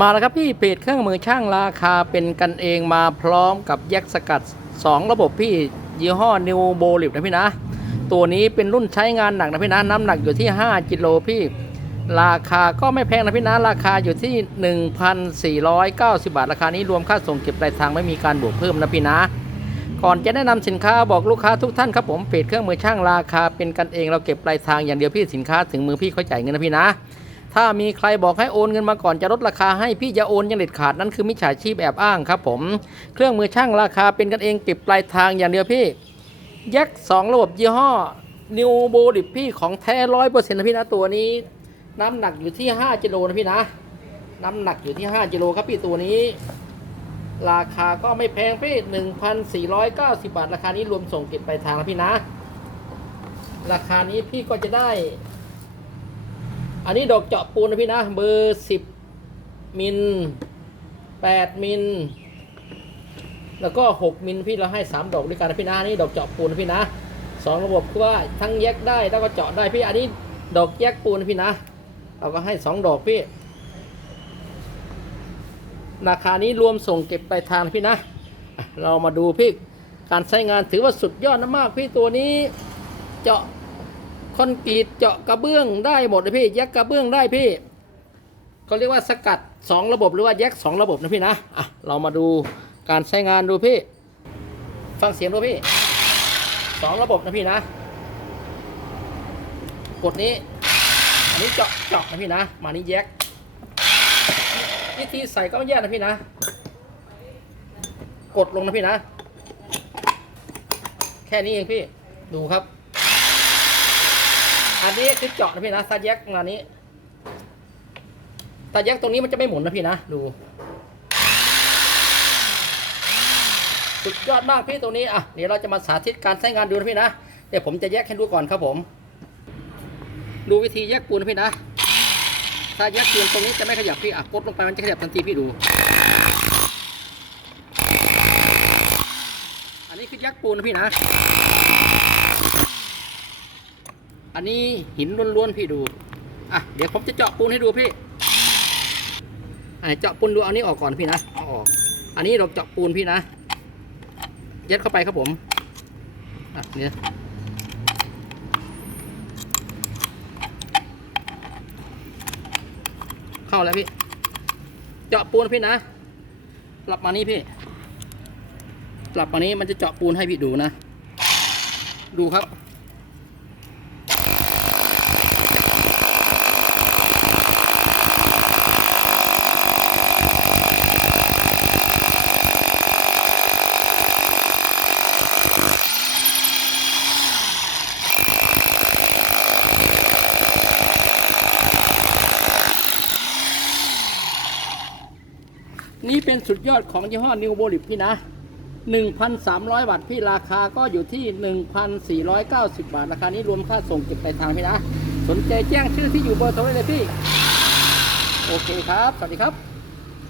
มาแล้วครับพี่เพจเครื่องมือช่างราคาเป็นกันเองมาพร้อมกับแยกสกัด 2 ระบบพี่ยี่ห้อนิวโบลิฟนะพี่นะ ตัวนี้เป็นรุ่นใช้งานหนักนะพี่นะ น้ำหนักอยู่ที่ 5กิโลพี่ ราคาก็ไม่แพงนะพี่นะ ราคาอยู่ที่ 1,490 บาท ราคานี้รวมค่าส่งเก็บปลายทางไม่มีการบวกเพิ่มนะพี่นะ ก่อนจะแนะนำสินค้าบอกลูกค้าทุกท่านครับผมเพจเครื่องมือช่างราคาเป็นกันเองเราเก็บปลายทางอย่างเดียวพี่สินค้าถึงมือพี่เขาจ่ายเงินนะพี่นะ ถ้ามีใครบอกให้โอนเงินมาก่อนจะลดราคาให้พี่จะโอนยังเด็ดขาดนั่นคือมิจฉาชีพแอบอ้างครับผม เครื่องมือช่างราคาเป็นกันเองเก็บปลายทางอย่างเดียวพี่แยกสองระบบยี่ห้อนิวโบดิพี่ของแท้ร้อยเปอร์เซ็นต์นะพี่นะตัวนี้ น้ำหนักอยู่ที่5กิโลนะพี่นะ น้ำหนักอยู่ที่5กิโลครับพี่ตัวนี้ ราคาก็ไม่แพงพี่1,490บาท ราคานี้รวมส่งเก็บปลายทางนะพี่นะ ราคานี้พี่ก็จะได้ อันนี้ดอกเจาะปูนนะพี่นะ เบอร์สิบมิลแปดมิลแล้วก็หกมิลพี่เราให้สามดอกด้วยกันนะพี่นะอันนี่ดอกเจาะปูนนะพี่นะสองระบบคือว่าทั้งแยกได้แล้วก็เจาะได้พี่อันนี้ดอกแยกปูนนะพี่นะ เราก็ให้สองดอกพี่ราคานี้รวมส่งเก็บปลายทางพี่นะอะเรามาดูพี่การใช้งานถือว่าสุดยอดนะมากพี่ตัวนี้เจาะ คอนกรีตเจาะกระเบื้องได้หมดเลยพี่แยกกระเบื้องได้พี่เขาเรียกว่าสกัด 2 ระบบหรือว่าแยก 2 ระบบนะพี่นะอะเรามาดูการใช้งานดูพี่ ฟังเสียงดูพี่ 2 ระบบนะพี่นะ กดนี้ อันนี้เจาะเจาะนะพี่นะ มานี้แยกวิธีใส่ก็ไม่ยากนะพี่นะ กดลงนะพี่นะ แค่นี้เองพี่ดูครับ อันนี้คือเจาะนะพี่นะถ้าแยกงานนี้ถ้าแยกตรงนี้มันจะไม่หมุนนะพี่นะดูสุดยอดมากพี่ตรงนี้อะเดี๋ยวเราจะมาสาธิตการใช้งานดูนะพี่นะเดี๋ยวผมจะแยกให้ดูก่อนครับผม ดูวิธีแยกปูนนะพี่นะ ถ้าแยกปูนตรงนี้จะไม่ขยับพี่อะกดลงไปมันจะขยับทันทีพี่ดู อันนี้คือแยกปูนนะพี่นะ อันนี้หินล้วนๆพี่ดู อะ เดี๋ยวผมจะเจาะปูนให้ดูพี่อเจาะปูนดูเอานี้ออกก่อนพี่นะเอาออก อันนี้เราเจาะปูนพี่นะ ยัดเข้าไปครับผม อะเนี่ยเข้าแล้วพี่ เจาะปูนพี่นะปรับมานี่พี่ปรับมานี้มันจะเจาะปูนให้พี่ดูนะ ดูครับ นี่เป็นสุดยอดของยี่ห้อนิวโบลิปพี่นะ 1,300 บาทพี่ราคาก็อยู่ที่ 1,490 บาท ราคานี้รวมค่าส่งเก็บปลายทางพี่นะ สนใจแจ้งชื่อที่อยู่เบอร์โทรเลยพี่ โอเคครับ สวัสดีครับ